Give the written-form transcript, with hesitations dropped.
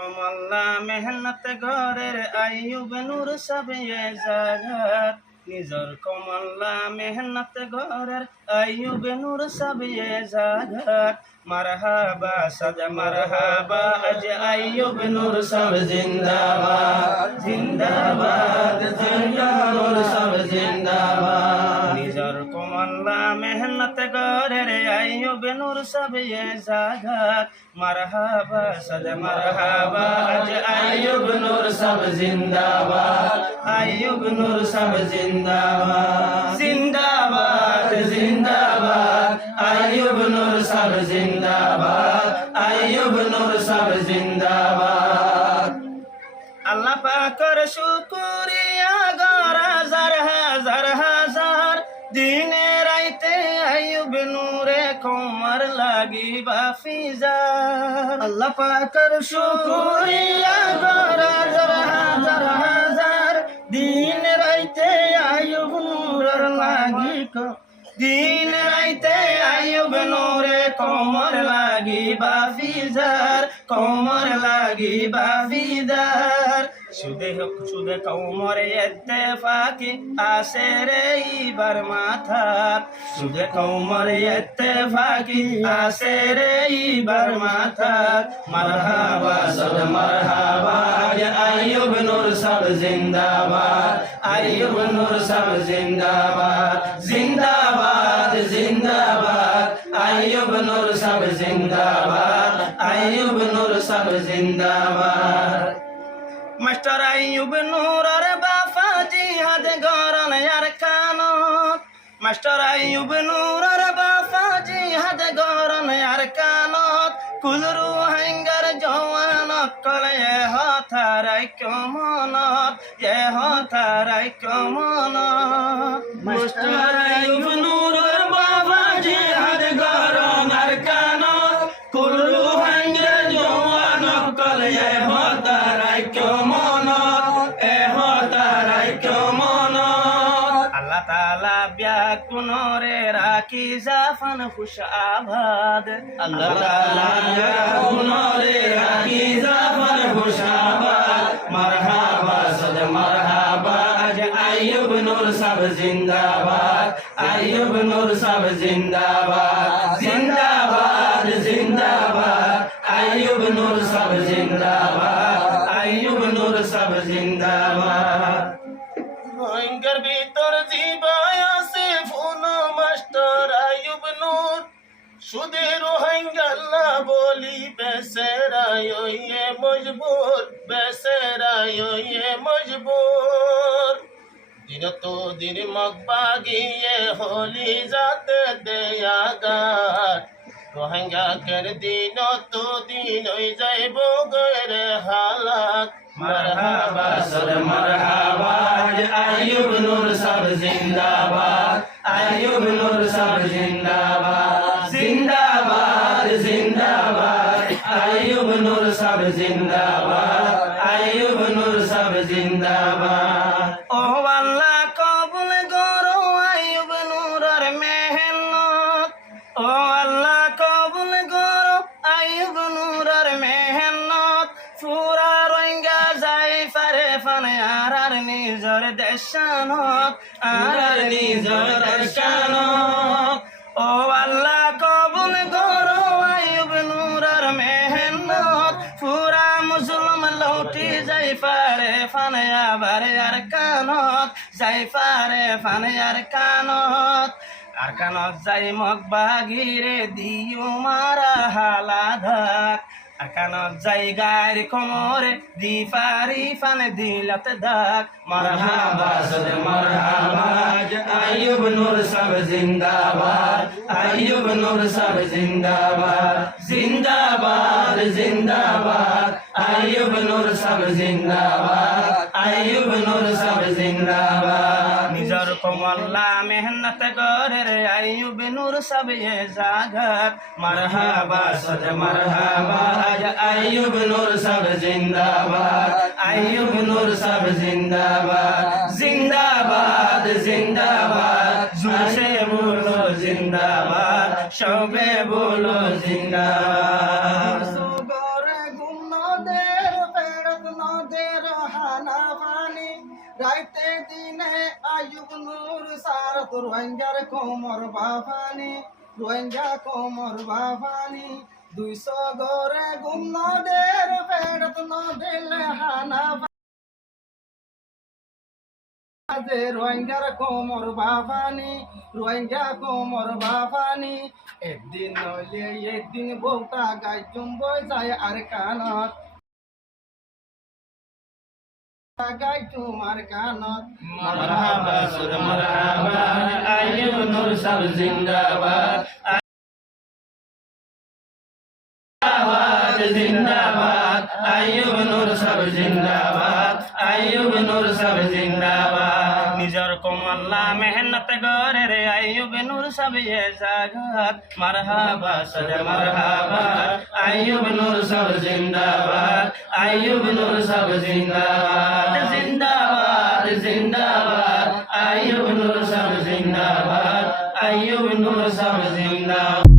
কমল্লা মেহনত ঘরের আইয়ুব নূর সবে জাগাত নিজর কমল্লা মেহনত ঘরের আইয়ুব নূর সবে জাগাত মারহাবা সদ মারহাবা আজ আইয়ুব নূর সব জিন্দাবাদ জিন্দাবাদ আইয়ুব নূর সব জিন্দাবাদ নিজর কমল্লা মেহনত ঘরের আইয়ুব নূর সবে জাগাত মারহাবা সদ মারহাবা আজ আইয়ুব নূর সব জিন্দাবাদ আইয়ুব নূর সব জিন্দাবাদ জিন্দাবাদ জিন্দাবাদ আইয়ুব নূর সব জিন্দাবাদ আইয়ুব নূর সব জিন্দাবাদ আল্লাহ পাকের শুকরিয়া গর হাজার হাজার হাজার দিনে রাইতে আইয়ুব নূরে কমর লাগিবা ফিজার আল্লাহ পাকের শুকরিয়া গর হাজার হাজার হাজার দিন রাইতে আইয়ুব নূরের লাগি দিন রাইতে আইয়ুব নূরে কমর লাগিবা ফিজার কমর লাগিবা ফিজার শুধু কমরে ইত্তেফাকি আসে রে ইবার মাথা শুধু কমরে ইত্তেফাকি আসে রে ইবার মাথা মারহাবা সব মারহাবা আইয়ুব নূর সব জিন্দাবাদ আইয়ুব নূর সব জিন্দাবাদ জিন্দাবাদ জিন্দাবাদ আইয়ুব নূর সব জিন্দাবাদ আইয়ুব নূর সব জিন্দাবাদ মাস্টার আইয়ুব নূরের বাফা জিহাদ গরন আর কানত মাস্টার আইয়ুব নূরের বাফা জিহাদ গরন আর কানত কুলরু হাঙ্গার জওয়ান কলে হতারাই কমনত হতারাই কমনত মাস্টার আইয়ুব নূরের বাফা জিহাদ গরন আর কানত কুলরু হাঙ্গার জওয়ান কলে হতারাই আল্লাহ তাআলা ব্যাকুনরে রাখি জাফান খুশ আবাদ আল্লাহ তাআলা ব্যাকুনরে রাখি জাফান খুশ আবাদ মারহাবা সদ মারহাবা আজ আইয়ুব নূর সব জিন্দাবাদ আইয়ুব নূর সব জিন্দাবাদ জিন্দাবাদ জিন্দাবাদ আইয়ুব নূর সব জিন্দাবাদ আইয়ুব নূর সব জিন্দাবাদ রোহিঙ্গার ভিতর জীবায় আছে ফোন মাস্টার আইয়ুব নূর শুধু রোহিঙ্গা বলি বেসেরাই ওয়ে মজবুর বেসেরাই ওয়ে মজবুর দিন তো দিন মকবা গিয়ে হলি যাতে দেয়া গাট রোহিঙ্গা কের দিন তো দিন হয়ে যাইব গরে হালাত মারহাবা সর মারহাবা আইয়ুব নূর সব জিন্দাবাদ আইয়ুব নূর সব জিন্দাবাদ জিন্দাবাদ জিন্দাবাদ আইয়ুব নূর সব জিন্দাবাদ আইয়ুব নূর সব জিন্দাবাদ ও আল্লাহ কবুল করো আইয়ুব নূরের মেহনত ও আল্লাহ কবুল করো আইয়ুব নূরের মেহনত পুরা রোহিঙ্গা যাই ফারে ফানে আর নিজর দেশানত আর নিজর দেশানত ও আল্লাহ কবুল করো আইয়ুব নূরের মেহনত পুরা মুসলম লৌটি যাই ফারে ফানে আবার আর কানত যাই ফারে ফানে আর কানত যাই মকবা গিরে দিও মারা হালাধাক আরকানত যাই গায়ের কোমরে দি ফারি ফানে দিলত দাক মারহাবা সদ মারহাবা আইয়ুব নূর সব জিন্দাবাদ আইয়ুব নূর সব জিন্দাবাদ জিন্দাবাদ জিন্দাবাদ আইয়ুব নূর সব জিন্দাবাদ আইয়ুব নূর সব জিন্দাবাদ নিজর কমল্লা মেহনত ঘরের আইয়ুব নূর সব জাগাত মারহাবা সদ মারহাবা আইয়ুব নূর সব জিন্দাবাদ আইয়ুব নূর সব জিন্দাবাদ জিন্দাবাদ জিন্দাবাদ জোরে বলো জিন্দাবাদ সবে বলো জিন্দাবাদ হানা পানি রাইতে দিনে আয়ুব নূর সারত রোহিঙ্গার কোমর বাফানি রোহিঙ্গা কোমর বাফানি 200 ঘরে গুম নদের পেড়ত নদেলে হানা যে রোহিঙ্গার কোমর বাফানি রোহিঙ্গা কোমর বাফানি একদিন নইলে একদিন বউটা গাই জুম্বই যায় আর কানত গাই তোমার কানত মারহাবা সুর মারহাবা আইয়ুব নূর সাব জিন্দাবাদ জিন্দাবাদ আইয়ুব নূর সাব জিন্দাবাদ আইয়ুব নূর সাব জিন্দাবাদ নিজর কমল্লা মেহনত করে রে আইয়ুব নূর সাব এ জাগাত মারহাবা সদ মারহাবা আইয়ুব নূর সাব জিন্দাবাদ আইয়ুব নূর সাব জিন্দাবাদ জিন্দাবাদ জিন্দাবাদ আইয়ুব নূর সাব জিন্দাবাদ আইয়ুব নূর সাব জিন্দাবাদ